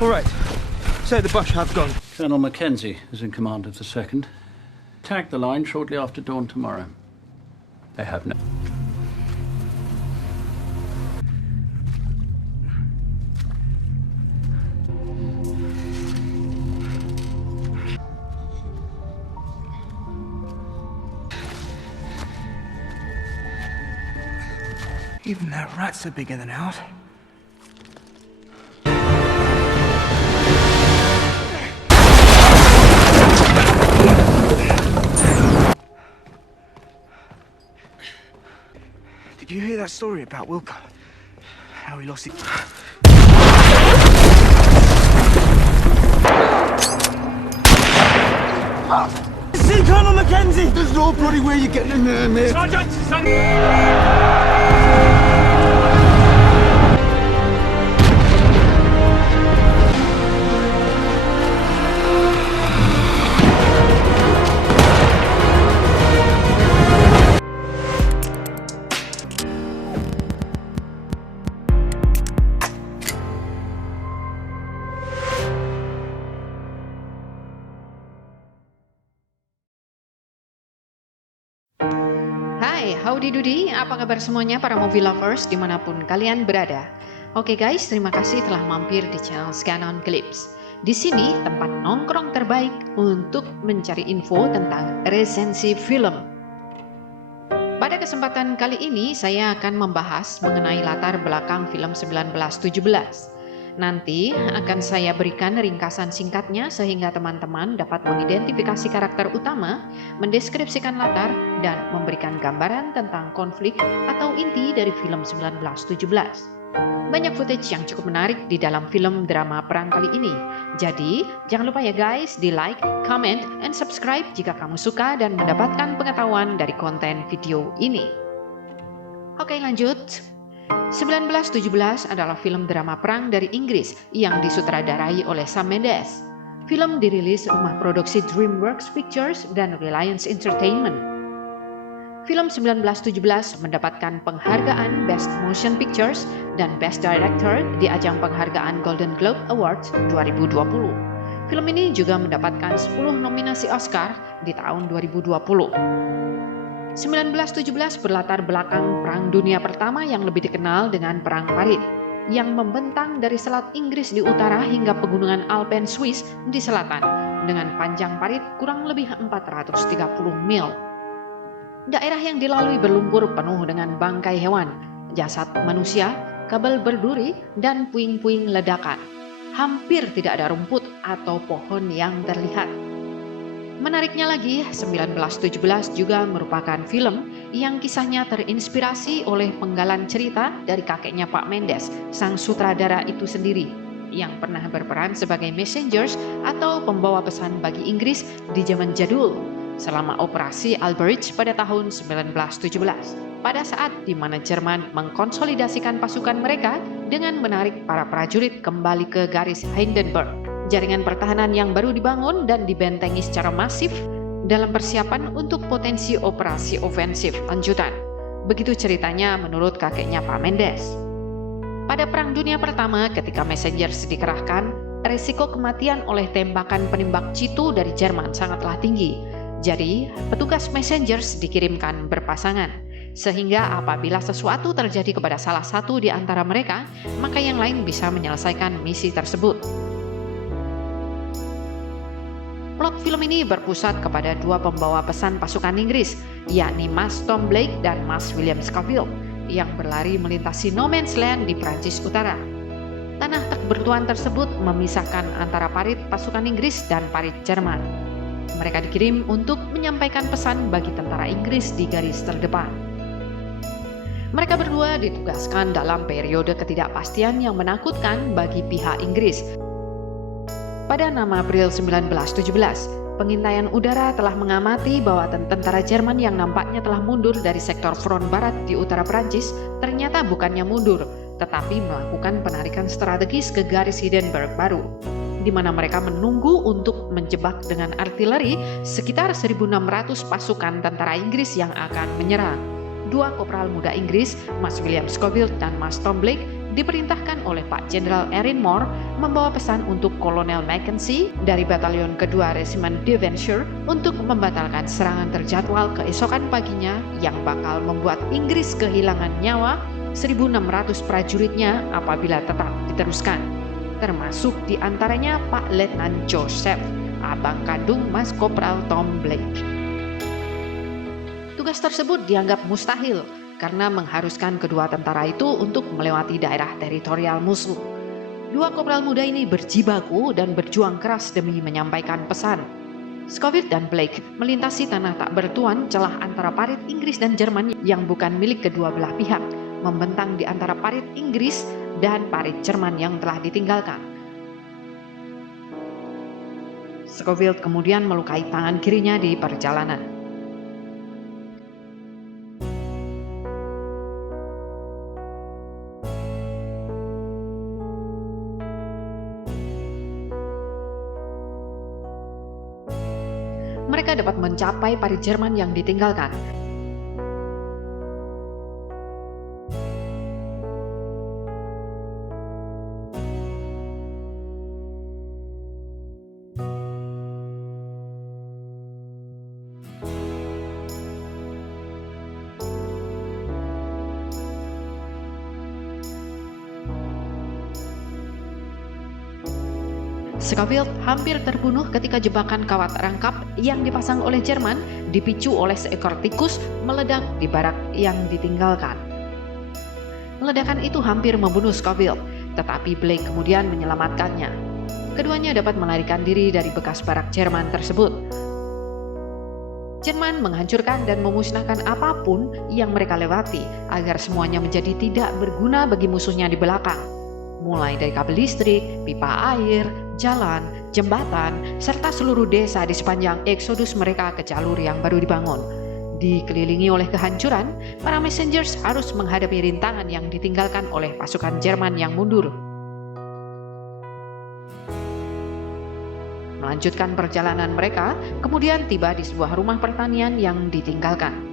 All right. Say the Boche have gone. Colonel Mackenzie is in command of the 2nd. Attack the line shortly after dawn tomorrow. They have no... Even their rats are bigger than ours. Did you hear that story about Wilco? How he lost it? See Colonel Mackenzie! There's no bloody way you're getting in there, mate. Sergeant! Hai, howdy doody, apa kabar semuanya para movie lovers dimanapun kalian berada. Oke guys, terima kasih telah mampir di channel Scanon Clips. Di sini tempat nongkrong terbaik untuk mencari info tentang resensi film. Pada kesempatan kali ini saya akan membahas mengenai latar belakang film 1917. Nanti akan saya berikan ringkasan singkatnya sehingga teman-teman dapat mengidentifikasi karakter utama, mendeskripsikan latar, dan memberikan gambaran tentang konflik atau inti dari film 1917. Banyak footage yang cukup menarik di dalam film drama perang kali ini. Jadi, jangan lupa ya guys, di like, comment, and subscribe jika kamu suka dan mendapatkan pengetahuan dari konten video ini. Oke, lanjut. 1917 adalah film drama perang dari Inggris yang disutradarai oleh Sam Mendes. Film dirilis rumah produksi DreamWorks Pictures dan Reliance Entertainment. Film 1917 mendapatkan penghargaan Best Motion Pictures dan Best Director di ajang penghargaan Golden Globe Awards 2020. Film ini juga mendapatkan 10 nominasi Oscar di tahun 2020. 1917 berlatar belakang Perang Dunia Pertama yang lebih dikenal dengan Perang Parit, yang membentang dari Selat Inggris di utara hingga pegunungan Alpen Swiss di selatan, dengan panjang parit kurang lebih 430 mil. Daerah yang dilalui berlumpur penuh dengan bangkai hewan, jasad manusia, kabel berduri, dan puing-puing ledakan. Hampir tidak ada rumput atau pohon yang terlihat. Menariknya lagi, 1917 juga merupakan film yang kisahnya terinspirasi oleh penggalan cerita dari kakeknya Pak Mendes, sang sutradara itu sendiri, yang pernah berperan sebagai messengers atau pembawa pesan bagi Inggris di zaman jadul selama operasi Albrecht pada tahun 1917. Pada saat di mana Jerman mengkonsolidasikan pasukan mereka dengan menarik para prajurit kembali ke garis Hindenburg. Jaringan pertahanan yang baru dibangun dan dibentengi secara masif dalam persiapan untuk potensi operasi ofensif lanjutan. Begitu ceritanya menurut kakeknya Pak Mendes. Pada Perang Dunia Pertama, ketika Messengers dikerahkan, risiko kematian oleh tembakan penimbak jitu dari Jerman sangatlah tinggi. Jadi, petugas Messengers dikirimkan berpasangan, sehingga apabila sesuatu terjadi kepada salah satu di antara mereka, maka yang lain bisa menyelesaikan misi tersebut. Plot film ini berpusat kepada dua pembawa pesan pasukan Inggris, yakni Mas Tom Blake dan Mas William Scofield, yang berlari melintasi No Man's Land di Prancis Utara. Tanah bertuan tersebut memisahkan antara parit pasukan Inggris dan parit Jerman. Mereka dikirim untuk menyampaikan pesan bagi tentara Inggris di garis terdepan. Mereka berdua ditugaskan dalam periode ketidakpastian yang menakutkan bagi pihak Inggris. Pada 6 April 1917, pengintaian udara telah mengamati bahwa tentara Jerman yang nampaknya telah mundur dari sektor front barat di utara Prancis ternyata bukannya mundur, tetapi melakukan penarikan strategis ke garis Hindenburg baru. di mana mereka menunggu untuk menjebak dengan artileri sekitar 1.600 pasukan tentara Inggris yang akan menyerang. Dua kopral muda Inggris, Mas William Scofield dan Mas Tom Blake, diperintahkan oleh Pak Jenderal Erin Moore membawa pesan untuk Kolonel Mackenzie dari Batalion Kedua Resimen Devonshire untuk membatalkan serangan terjadwal keesokan paginya yang bakal membuat Inggris kehilangan nyawa 1.600 prajuritnya apabila tetap diteruskan, termasuk diantaranya Pak Letnan Joseph, abang kandung Mas Kopral Tom Blake. Tugas tersebut dianggap mustahil karena mengharuskan kedua tentara itu untuk melewati daerah teritorial musuh. Dua kopral muda ini berjibaku dan berjuang keras demi menyampaikan pesan. Scofield dan Blake melintasi tanah tak bertuan celah antara parit Inggris dan Jerman yang bukan milik kedua belah pihak, membentang di antara parit Inggris dan parit Jerman yang telah ditinggalkan. Scofield kemudian melukai tangan kirinya di perjalanan. Mereka dapat mencapai parit Jerman yang ditinggalkan. Scofield hampir terbunuh ketika jebakan kawat rangkap yang dipasang oleh Jerman dipicu oleh seekor tikus meledak di barak yang ditinggalkan. Ledakan itu hampir membunuh Scofield, tetapi Blake kemudian menyelamatkannya. Keduanya dapat melarikan diri dari bekas barak Jerman tersebut. Jerman menghancurkan dan memusnahkan apapun yang mereka lewati agar semuanya menjadi tidak berguna bagi musuhnya di belakang. Mulai dari kabel listrik, pipa air, jalan, jembatan, serta seluruh desa di sepanjang eksodus mereka ke jalur yang baru dibangun. Dikelilingi oleh kehancuran, para messengers harus menghadapi rintangan yang ditinggalkan oleh pasukan Jerman yang mundur. Melanjutkan perjalanan mereka, kemudian tiba di sebuah rumah pertanian yang ditinggalkan.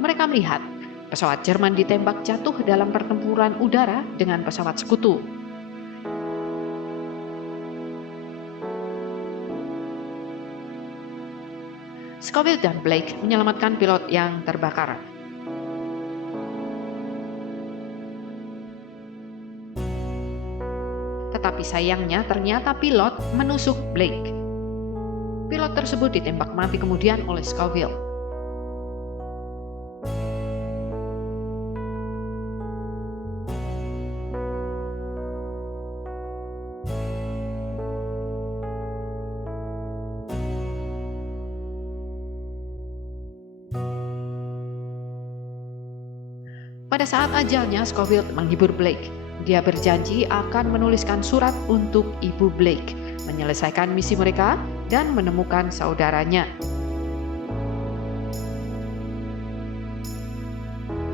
Mereka melihat pesawat Jerman ditembak jatuh dalam pertempuran udara dengan pesawat sekutu. Scofield dan Blake menyelamatkan pilot yang terbakar. Tetapi sayangnya ternyata pilot menusuk Blake. Pilot tersebut ditembak mati kemudian oleh Scofield. Pada saat ajalnya, Scofield menghibur Blake. Dia berjanji akan menuliskan surat untuk ibu Blake, menyelesaikan misi mereka, dan menemukan saudaranya.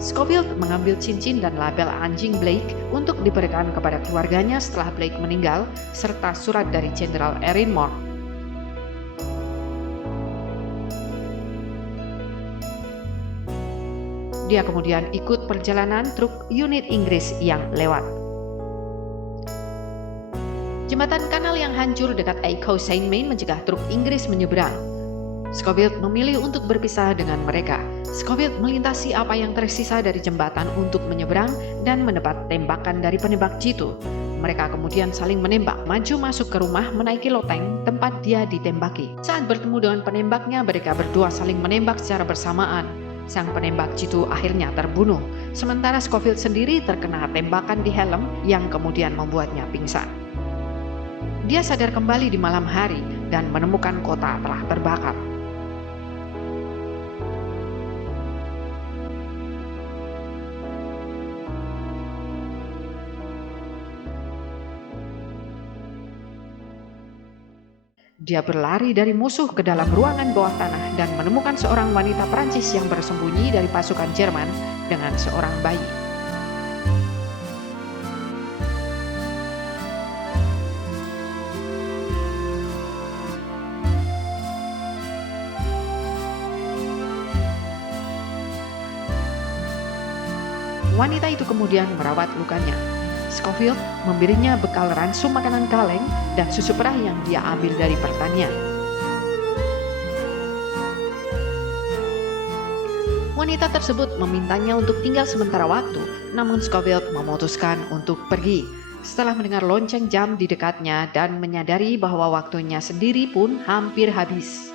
Scofield mengambil cincin dan label anjing Blake untuk diberikan kepada keluarganya setelah Blake meninggal, serta surat dari Jenderal Erin Moore. Dia kemudian ikut perjalanan truk unit Inggris yang lewat. Jembatan kanal yang hancur dekat Echo Saint Main mencegah truk Inggris menyeberang. Scofield memilih untuk berpisah dengan mereka. Scofield melintasi apa yang tersisa dari jembatan untuk menyeberang dan mendapat tembakan dari penembak jitu. Mereka kemudian saling menembak, maju masuk ke rumah menaiki loteng tempat dia ditembaki. Saat bertemu dengan penembaknya, mereka berdua saling menembak secara bersamaan. Sang penembak jitu akhirnya terbunuh, sementara Scofield sendiri terkena tembakan di helm yang kemudian membuatnya pingsan. Dia sadar kembali di malam hari dan menemukan kota telah terbakar. Dia berlari dari musuh ke dalam ruangan bawah tanah dan menemukan seorang wanita Prancis yang bersembunyi dari pasukan Jerman dengan seorang bayi. Wanita itu kemudian merawat lukanya. Scofield memberinya bekal ransum makanan kaleng dan susu perah yang dia ambil dari pertanian. Wanita tersebut memintanya untuk tinggal sementara waktu, namun Scofield memutuskan untuk pergi. Setelah mendengar lonceng jam di dekatnya dan menyadari bahwa waktunya sendiri pun hampir habis.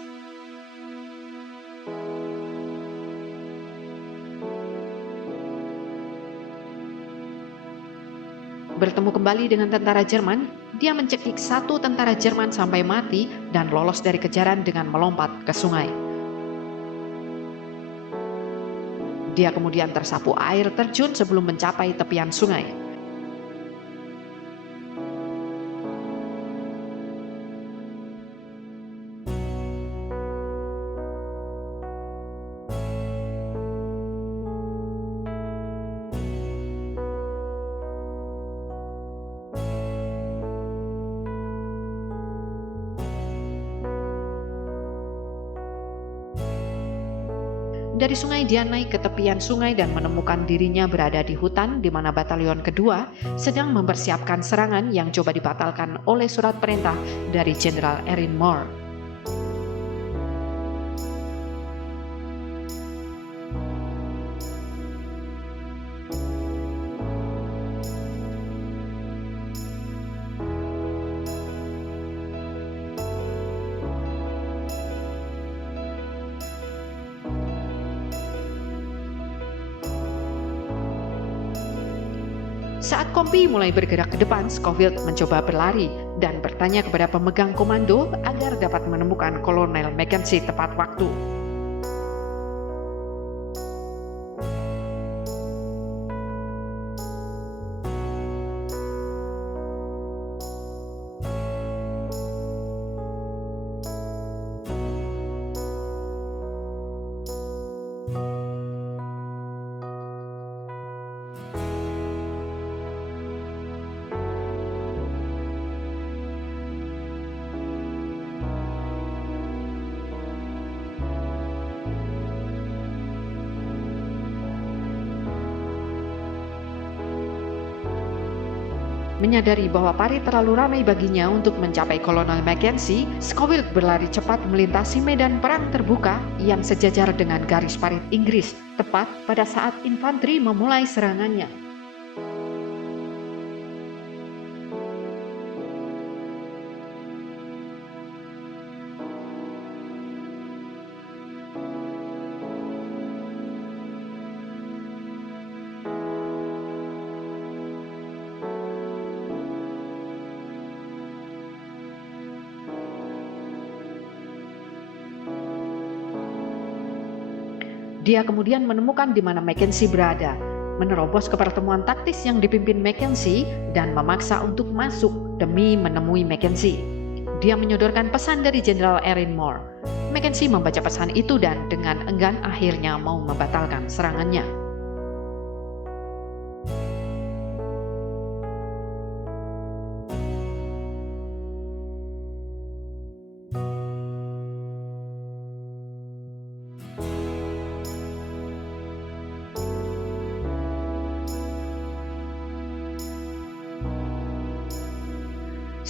Bertemu kembali dengan tentara Jerman, dia mencekik satu tentara Jerman sampai mati dan lolos dari kejaran dengan melompat ke sungai. Dia kemudian tersapu air terjun sebelum mencapai tepian sungai. Dari sungai dia naik ke tepian sungai dan menemukan dirinya berada di hutan di mana batalion kedua sedang mempersiapkan serangan yang coba dibatalkan oleh surat perintah dari Jenderal Erin Moore. Saat kompi mulai bergerak ke depan, Scofield mencoba berlari dan bertanya kepada pemegang komando agar dapat menemukan Kolonel Mackenzie tepat waktu. Menyadari bahwa parit terlalu ramai baginya untuk mencapai Kolonel Mackenzie, Scofield berlari cepat melintasi medan perang terbuka yang sejajar dengan garis parit Inggris, tepat pada saat infanteri memulai serangannya. Dia kemudian menemukan di mana Mackenzie berada, menerobos ke pertemuan taktis yang dipimpin Mackenzie dan memaksa untuk masuk demi menemui Mackenzie. Dia menyodorkan pesan dari Jenderal Erin Moore. Mackenzie membaca pesan itu dan dengan enggan akhirnya mau membatalkan serangannya.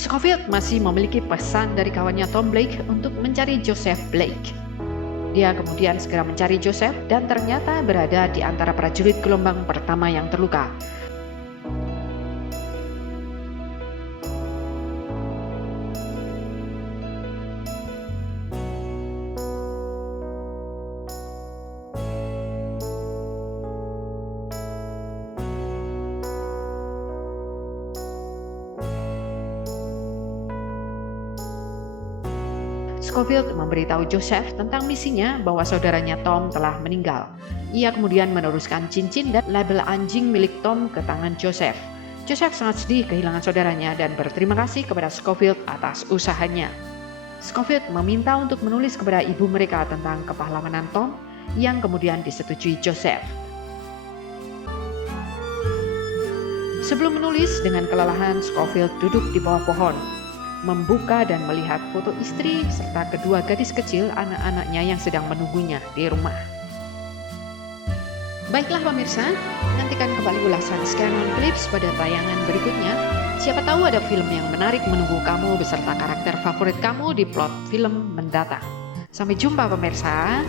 Scofield masih memiliki pesan dari kawannya Tom Blake untuk mencari Joseph Blake. Dia kemudian segera mencari Joseph dan ternyata berada di antara prajurit gelombang pertama yang terluka. Scofield memberitahu Joseph tentang misinya bahwa saudaranya Tom telah meninggal. Ia kemudian meneruskan cincin dan label anjing milik Tom ke tangan Joseph. Joseph sangat sedih kehilangan saudaranya dan berterima kasih kepada Scofield atas usahanya. Scofield meminta untuk menulis kepada ibu mereka tentang kepahlawanan Tom, yang kemudian disetujui Joseph. Sebelum menulis, dengan kelelahan Scofield duduk di bawah pohon, membuka dan melihat foto istri serta kedua gadis kecil anak-anaknya yang sedang menunggunya di rumah. Baiklah pemirsa, nantikan kembali ulasan Scanlan Clips pada tayangan berikutnya. Siapa tahu ada film yang menarik menunggu kamu beserta karakter favorit kamu di plot film mendatang. Sampai jumpa pemirsa.